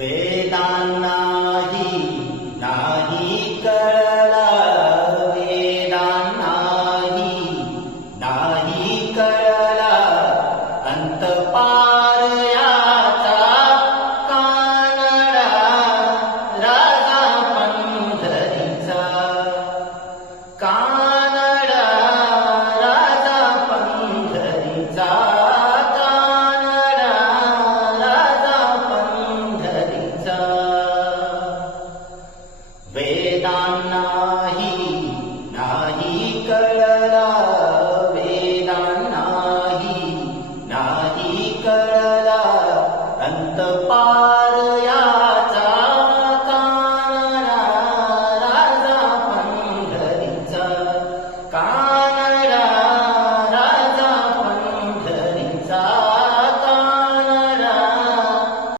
वेदांनाही नाही कळला, वेदांनाही नाही कळला, अंत पार याचा कानडा राजा पंढरीचा, कानडा राजा पंढरीचा, कानडा राजा पंढरीचा. वेदांनाही नाही कळला, वेदांनाही नाही कळला, अंत पार या